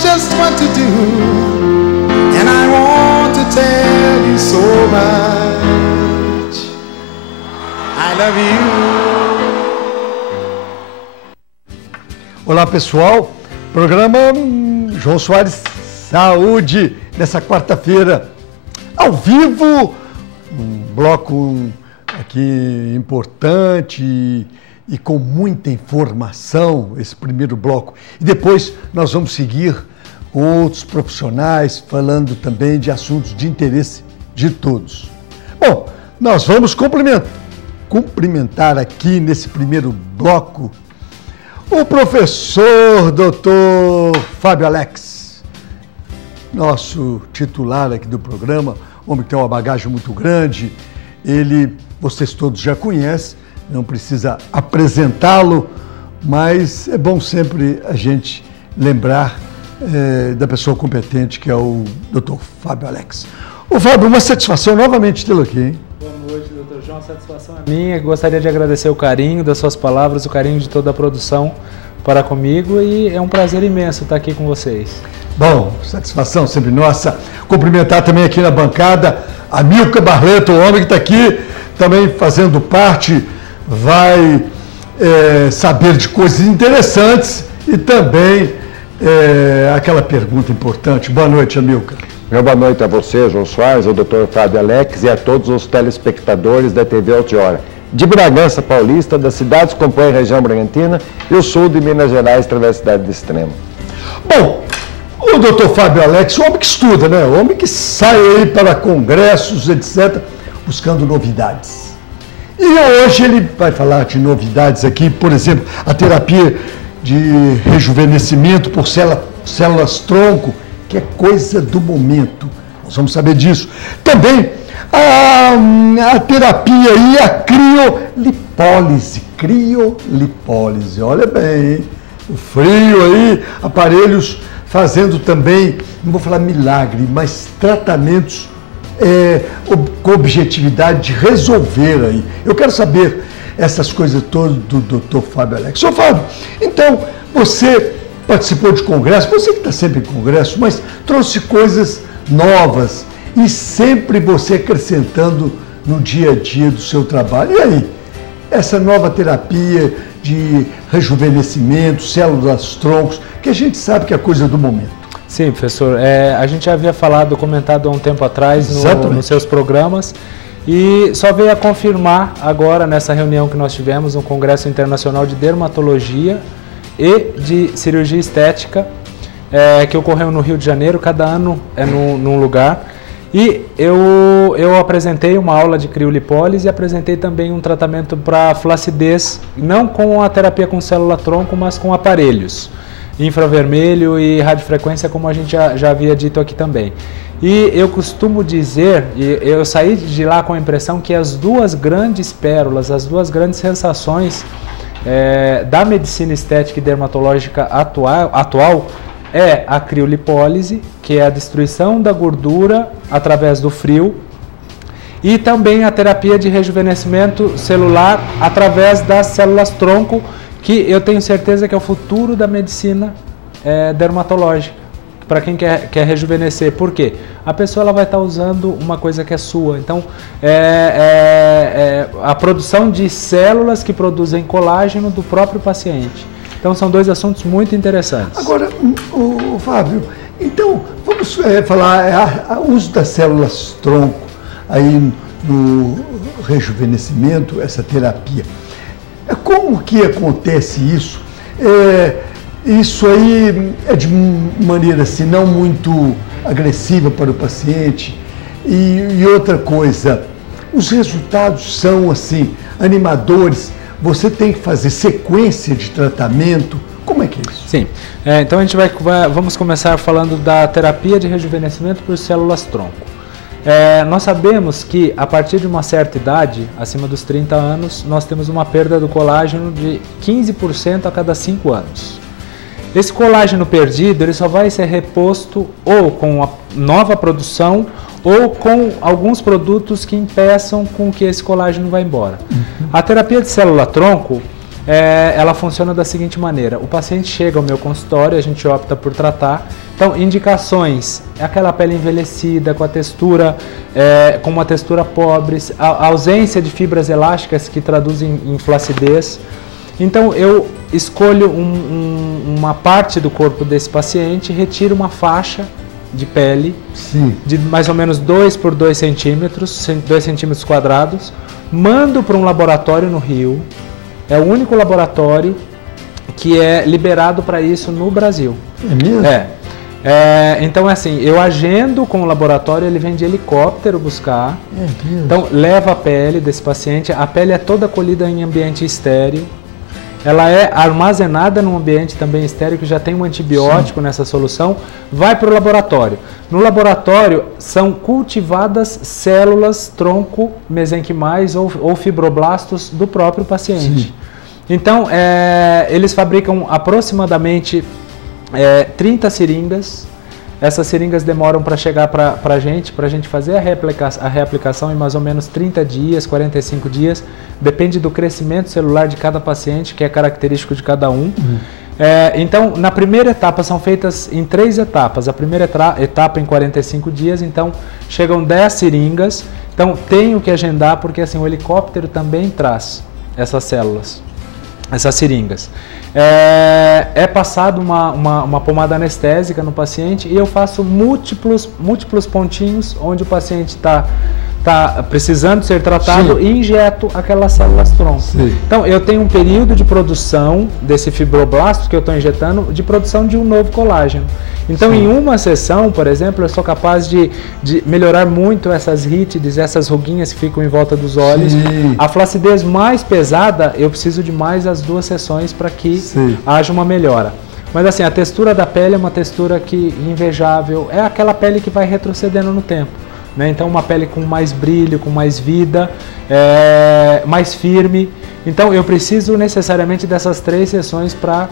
just what to do, and I want to tell you so much. I love you. Olá pessoal, programa João Soares Saúde, nessa quarta-feira, ao vivo, um bloco aqui importante e com muita informação, esse primeiro bloco. E depois nós vamos seguir com outros profissionais, falando também de assuntos de interesse de todos. Bom, nós vamos cumprimentar aqui nesse primeiro bloco o professor Dr. Fábio Alex, nosso titular aqui do programa, homem que tem uma bagagem muito grande. Ele, vocês todos já conhecem, não precisa apresentá-lo, mas é bom sempre a gente lembrar da pessoa competente que é o Dr. Fábio Alex. Ô Fábio, uma satisfação novamente tê-lo aqui, hein? Boa noite, Dr. João, a satisfação é minha. Gostaria de agradecer o carinho das suas palavras, o carinho de toda a produção para comigo, e é um prazer imenso estar aqui com vocês. Bom, satisfação sempre nossa. Cumprimentar também aqui na bancada a Milka Barreto, o homem que está aqui também fazendo parte, vai saber de coisas interessantes e também aquela pergunta importante. Boa noite, Amilca. Meu boa noite a você, João Soares, ao Dr. Fábio Alex e a todos os telespectadores da TV Altiora, de Bragança Paulista, das cidades que compõem a região Bragantina e o sul de Minas Gerais, através da cidade de Extrema. Bom, o Dr. Fábio Alex, o homem que estuda, né? O homem que sai aí para congressos, etc., buscando novidades. E hoje ele vai falar de novidades aqui, por exemplo, a terapia de rejuvenescimento por células-tronco, que é coisa do momento. Nós vamos saber disso. Também a terapia e a criolipólise. Olha bem, hein? O frio aí, aparelhos fazendo também, não vou falar milagre, mas tratamentos com objetividade de resolver aí. Eu quero saber essas coisas todas do Dr. Fábio Alex. Ô Fábio, então você participou de congresso, você que está sempre em congresso, mas trouxe coisas novas e sempre você acrescentando no dia a dia do seu trabalho. E aí, essa nova terapia de rejuvenescimento, células-troncos, que a gente sabe que é coisa do momento. Sim, professor, a gente já havia comentado há um tempo atrás nos seus programas, e só veio a confirmar agora nessa reunião que nós tivemos no Congresso Internacional de Dermatologia e de Cirurgia Estética, que ocorreu no Rio de Janeiro. Cada ano é num lugar. E eu apresentei uma aula de criolipólise e apresentei também um tratamento para flacidez, não com a terapia com célula-tronco, mas com aparelhos, infravermelho e radiofrequência, como a gente já havia dito aqui também. E eu costumo dizer, e eu saí de lá com a impressão que as duas grandes pérolas, as duas grandes sensações da medicina estética e dermatológica atual é a criolipólise, que é a destruição da gordura através do frio, e também a terapia de rejuvenescimento celular através das células-tronco, que eu tenho certeza que é o futuro da medicina dermatológica, para quem quer rejuvenescer. Por quê? A pessoa ela vai estar usando uma coisa que é sua. Então, a produção de células que produzem colágeno do próprio paciente. Então, são dois assuntos muito interessantes. Agora, Fábio, então, vamos falar o uso das células-tronco aí no rejuvenescimento, essa terapia. Como que acontece isso? Isso aí é de maneira assim, não muito agressiva para o paciente. E outra coisa, os resultados são assim, animadores. Você tem que fazer sequência de tratamento. Como é que é isso? Sim, então a gente vamos começar falando da terapia de rejuvenescimento por células-tronco. Nós sabemos que a partir de uma certa idade, acima dos 30 anos, nós temos uma perda do colágeno de 15% a cada 5 anos. Esse colágeno perdido ele só vai ser reposto ou com a nova produção ou com alguns produtos que impeçam com que esse colágeno vá embora. A terapia de célula-tronco, ela funciona da seguinte maneira: o paciente chega ao meu consultório, a gente opta por tratar. Então, indicações: aquela pele envelhecida, com a textura, com uma textura pobre, a ausência de fibras elásticas que traduzem em flacidez. Então, eu escolho uma parte do corpo desse paciente, retiro uma faixa de pele, sim, de mais ou menos 2 por 2 centímetros, 2 centímetros quadrados, mando para um laboratório no Rio. É o único laboratório que é liberado para isso no Brasil. É mesmo? Então, assim, eu agendo com o laboratório, ele vem de helicóptero buscar. Então, leva a pele desse paciente, a pele é toda colhida em ambiente estéril. Ela é armazenada num ambiente também estéril, que já tem um antibiótico, sim, nessa solução, vai para o laboratório. No laboratório são cultivadas células tronco mesenquimais ou fibroblastos do próprio paciente. Sim. Então, eles fabricam aproximadamente 30 seringas. Essas seringas demoram para chegar para a gente fazer a reaplicação em mais ou menos 30 dias, 45 dias. Depende do crescimento celular de cada paciente, que é característico de cada um. Então, na primeira etapa, são feitas em 3 etapas. A primeira etapa em 45 dias, então chegam 10 seringas. Então, tenho que agendar, porque assim, o helicóptero também traz essas células, essas seringas. É passado uma pomada anestésica no paciente e eu faço múltiplos pontinhos onde o paciente está precisando ser tratado, sim, e injeto aquelas células tronco. Sim. Então, eu tenho um período de produção desse fibroblasto que eu estou injetando, de produção de um novo colágeno. Então, sim, em uma sessão, por exemplo, eu sou capaz de melhorar muito essas rítides, essas ruguinhas que ficam em volta dos olhos. Sim. A flacidez mais pesada, eu preciso de mais as 2 sessões para que, sim, haja uma melhora. Mas assim, a textura da pele é uma textura invejável, é aquela pele que vai retrocedendo no tempo. Então, uma pele com mais brilho, com mais vida, mais firme. Então, eu preciso necessariamente dessas 3 sessões para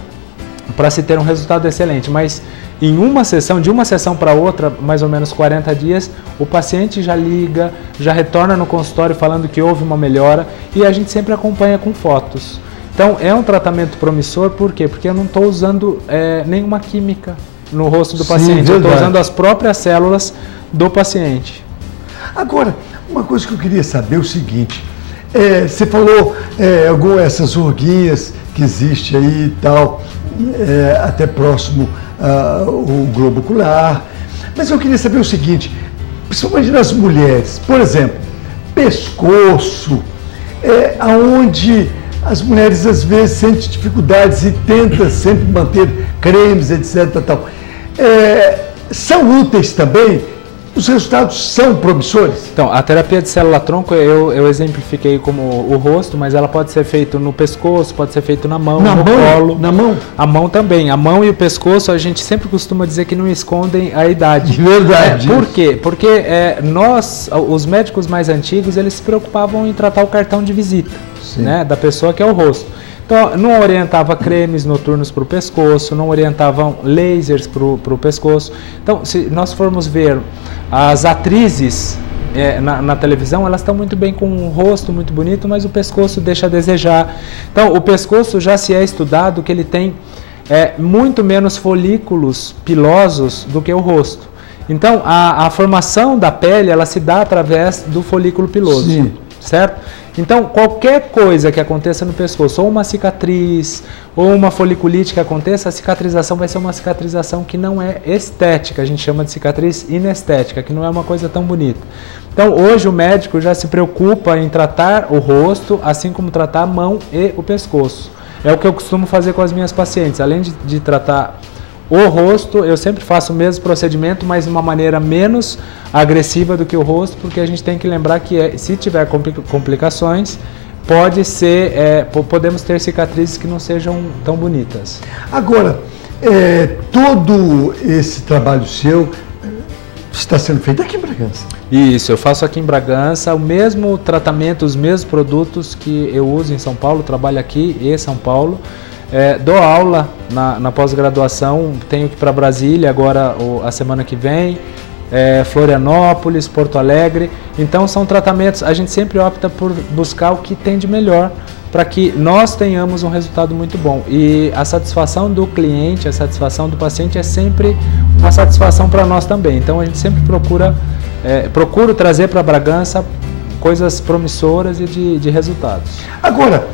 se ter um resultado excelente. Mas em uma sessão, de uma sessão para outra, mais ou menos 40 dias, o paciente já liga, já retorna no consultório falando que houve uma melhora, e a gente sempre acompanha com fotos. Então, é um tratamento promissor, por quê? Porque eu não estou usando nenhuma química no rosto do paciente, sim, eu estou usando as próprias células do paciente. Agora, uma coisa que eu queria saber é o seguinte: você falou essas ruguinhas que existe aí e tal, até próximo o globo ocular, mas eu queria saber o seguinte, principalmente nas mulheres, por exemplo, pescoço, aonde as mulheres às vezes sentem dificuldades e tentam sempre manter cremes, etc. Tal. São úteis também? Os resultados são promissores? Então, a terapia de célula-tronco eu exemplifiquei como o rosto, mas ela pode ser feita no pescoço, pode ser feita na mão, no colo. Na mão? A mão também. A mão e o pescoço, a gente sempre costuma dizer que não escondem a idade. Verdade. Por quê? Porque nós, os médicos mais antigos, eles se preocupavam em tratar o cartão de visita, né, da pessoa, que é o rosto. Então, não orientava cremes noturnos para o pescoço, não orientavam lasers para o pescoço. Então, se nós formos ver as atrizes na televisão, elas estão muito bem com um rosto muito bonito, mas o pescoço deixa a desejar. Então, o pescoço já se é estudado que ele tem muito menos folículos pilosos do que o rosto. Então, a formação da pele, ela se dá através do folículo piloso, sim, certo? Então, qualquer coisa que aconteça no pescoço, ou uma cicatriz, ou uma foliculite que aconteça, a cicatrização vai ser uma cicatrização que não é estética, a gente chama de cicatriz inestética, que não é uma coisa tão bonita. Então, hoje o médico já se preocupa em tratar o rosto, assim como tratar a mão e o pescoço. É o que eu costumo fazer com as minhas pacientes. Além de tratar o rosto, eu sempre faço o mesmo procedimento, mas de uma maneira menos agressiva do que o rosto, porque a gente tem que lembrar que se tiver complicações, podemos ter cicatrizes que não sejam tão bonitas. Agora, todo esse trabalho seu está sendo feito aqui em Bragança? Isso, eu faço aqui em Bragança o mesmo tratamento, os mesmos produtos que eu uso em São Paulo, trabalho aqui em São Paulo. Dou aula na pós-graduação, tenho que ir para Brasília agora a semana que vem. Florianópolis, Porto Alegre. Então são tratamentos, a gente sempre opta por buscar o que tem de melhor para que nós tenhamos um resultado muito bom. E a satisfação do cliente, a satisfação do paciente é sempre uma satisfação para nós também. Então a gente sempre procura trazer para Bragança coisas promissoras e de resultados. Agora,